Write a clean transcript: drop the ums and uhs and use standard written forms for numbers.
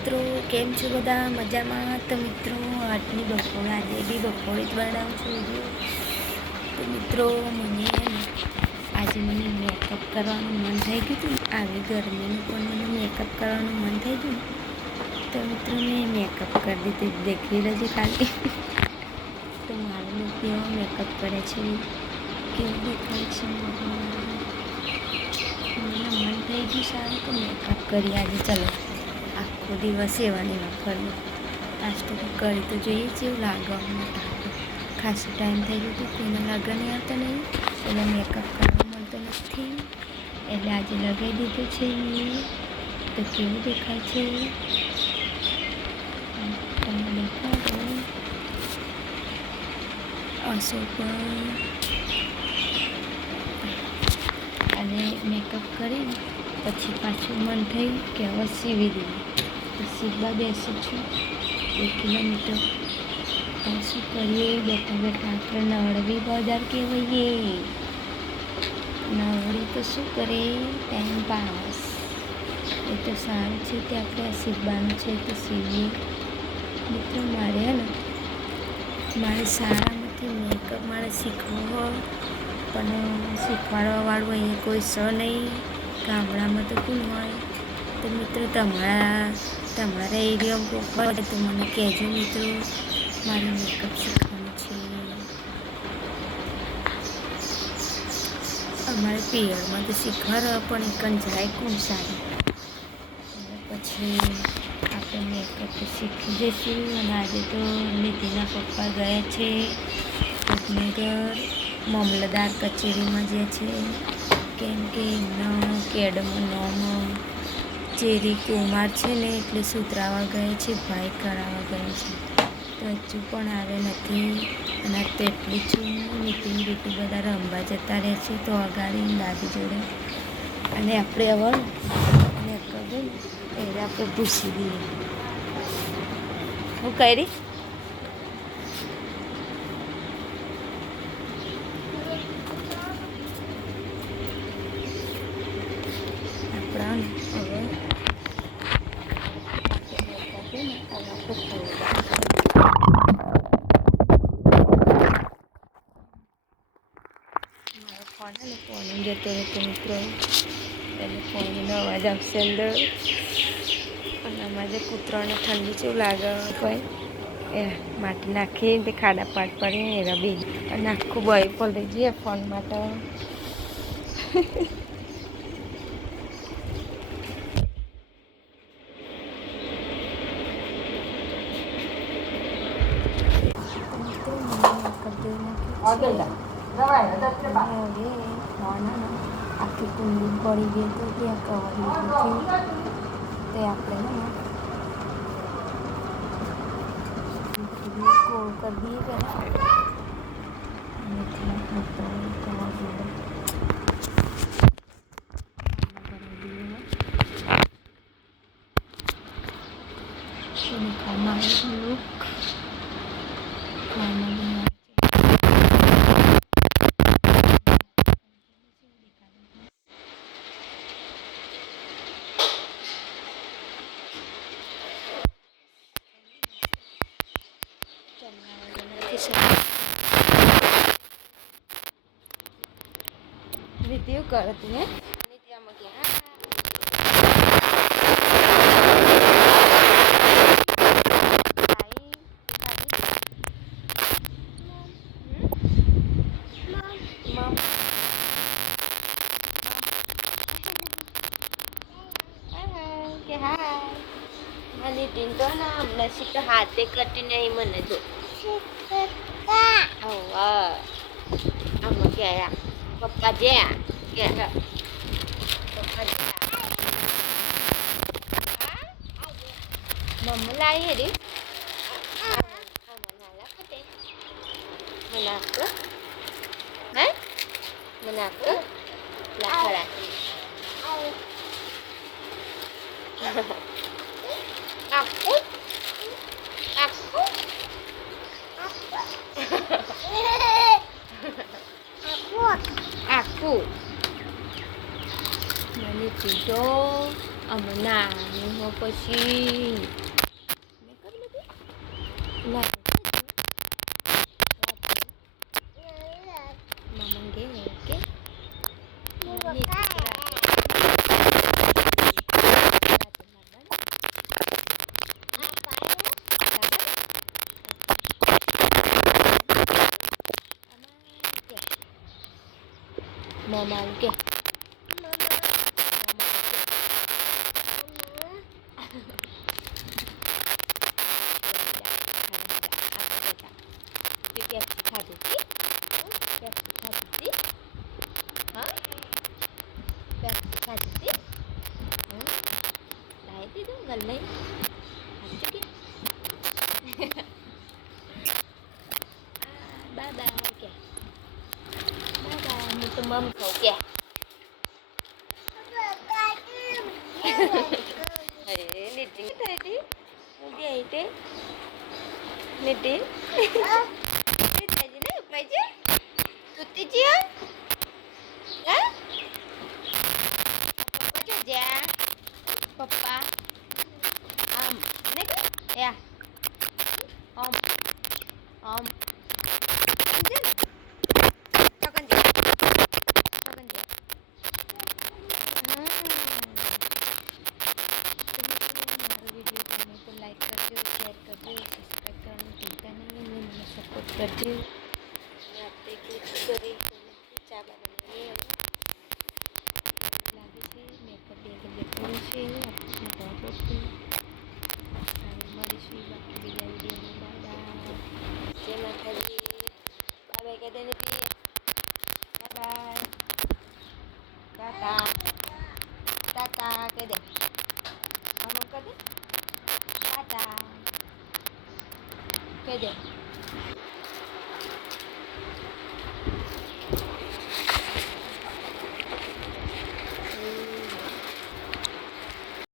મિત્રો કેમ છો બધા મજામાં? તો મિત્રો આજની બપોરે આજે બી બપોરે જ બનાવું છું વિડીયો. તો મિત્રો આજે મને મેકઅપ કરવાનું મન થઈ ગયું હતું. આવી ગરમીનું પણ મને મેકઅપ કરવાનું મન થઈ ગયું. તો મિત્રો મેં મેકઅપ કરી દીધું, દેખી લેજે ખાલી. તો મારું લોક એવો મેકઅપ કરે છે, કેવું દેખાય છે. મને મન થઈ ગયું સારું તો મેકઅપ કરી આજે. ચલો આખો દિવસ એવા ને એવા કર્યો. લાસ્ટ કરી તો જોઈએ જેવું લાગવા ખાસો ટાઈમ થઈ ગયો તો કોઈને લાગવા નહીં આવતા નહીં, એટલે મેકઅપ કરવા મળતો નથી. એટલે આજે લગાવી દીધું છે મેં. તો કેવું દેખાય છે તમને દેખાડો અસો પર. અને મેકઅપ કરીને પછી પાછું મન થયું કે હવે સીવી દઈએ. તો સીવવા બેસું છું 1 કિલોમીટર. તો શું કરીએ, બેઠા બેઠા આપણે નવડવી બજાર કહેવાઈએ. નવડી તો શું કરે, ટાઈમ પાસ. એ તો સારું છે કે આપણે આ સીવવાનું છે તો સીવીએ. મિત્રો મારે મારે સારામાંથી મેકઅપ મારે શીખવું હોય, પણ શીખવાડવાવાળું અહીંયા કોઈ સ નહીં. ગામડામાં તો કોણ હોય. તો મિત્રો તમારા એરિયામાં હોય તો મને કહેજો મિત્રો, મારે મેકઅપ શીખવાનું છે. અમારે પિયરમાં તો શીખવાડે પણ એકન જાય કોણ સારું. પછી આપણે મેકઅપ શીખી જઈશું. અને આજે તો નિધિના પપ્પા ગયા છે વિસનગર મામલતદાર કચેરીમાં જે છે, કેમ કે એમના કેડમાં નામ ચેરી કુમાર છે ને, એટલે સુધરાવા ગયા છે, ભાઈ કરાવવા ગયા છે. તો હજુ પણ આવે નથી. અને તો એટલી છું નીતિન બીટી બધા રમવા જતા રહે છે, તો અગાડી દાદી જોડે. અને આપણે હવે મેકઅપ એટલે આપણે ભૂસી દઈએ. હું કરી ફોન જતો રહેતો મિત્રો, એટલે ફોનનો અવાજ આવશે અંદર. અને અમારે કૂતરાને ઠંડી જેવું લાગે કોઈ એ માટી નાખી તે ખાડા પાટ પડી એ રબી અને આખું બળી પડી જઈએ ફોન માટે. આખી કુંડી પડી ગઈ તો ત્યાં કવર નથી, તે આપણે ગોળ કરી દઈએ વિડીયો કરતી હે નિત્યામાં ગયા કે હાય મને ટીન તો ના હમણાં શીખ હાથે કટી નહીં મને જો આમાં ગયા પપ્પા જ્યાં ગયા મમ્મી લાવી હેરી મને આપો હે મને આપો લાખડા aku Mani tidur, amana હો પછી મેં કરી લીધી ના મામા ગે કે Mama ke? Peप्सी खाती थी? पेप्सी खाती थी? हाँ? पेप्सी खाती थी? हाँ? लाई थी तुम घर नहीं? खाती थी? बाय बाय क्या? बाय बाय मैं तो मम खाऊं क्या? अरे नितिन काय ती? मुलगी आहे ते? नितिन? पाहिजे ना पाहिजे? तुतीची हा? पप्पाच्या द्या पप्पा आम नाही का या आम आम दे ना टकन दे टकन दे वीडियो करने को लाइक कर दो शेयर कर दो सब्सक्राइब करना भूलता नहीं है मुझे सपोर्ट कर दो मैं आपसे कुछ करे ચા બનાવીએ લાગે છે મેકઅપ બે બેઠું છે મળીશું બાકી બીજા વિડીયોમાં બાય બાય જય માતાજી બાય બાય કહી દે નથી બાય બાય ટાટા ટાટા કહી દે આમ કહી દે ટાટા કહી દે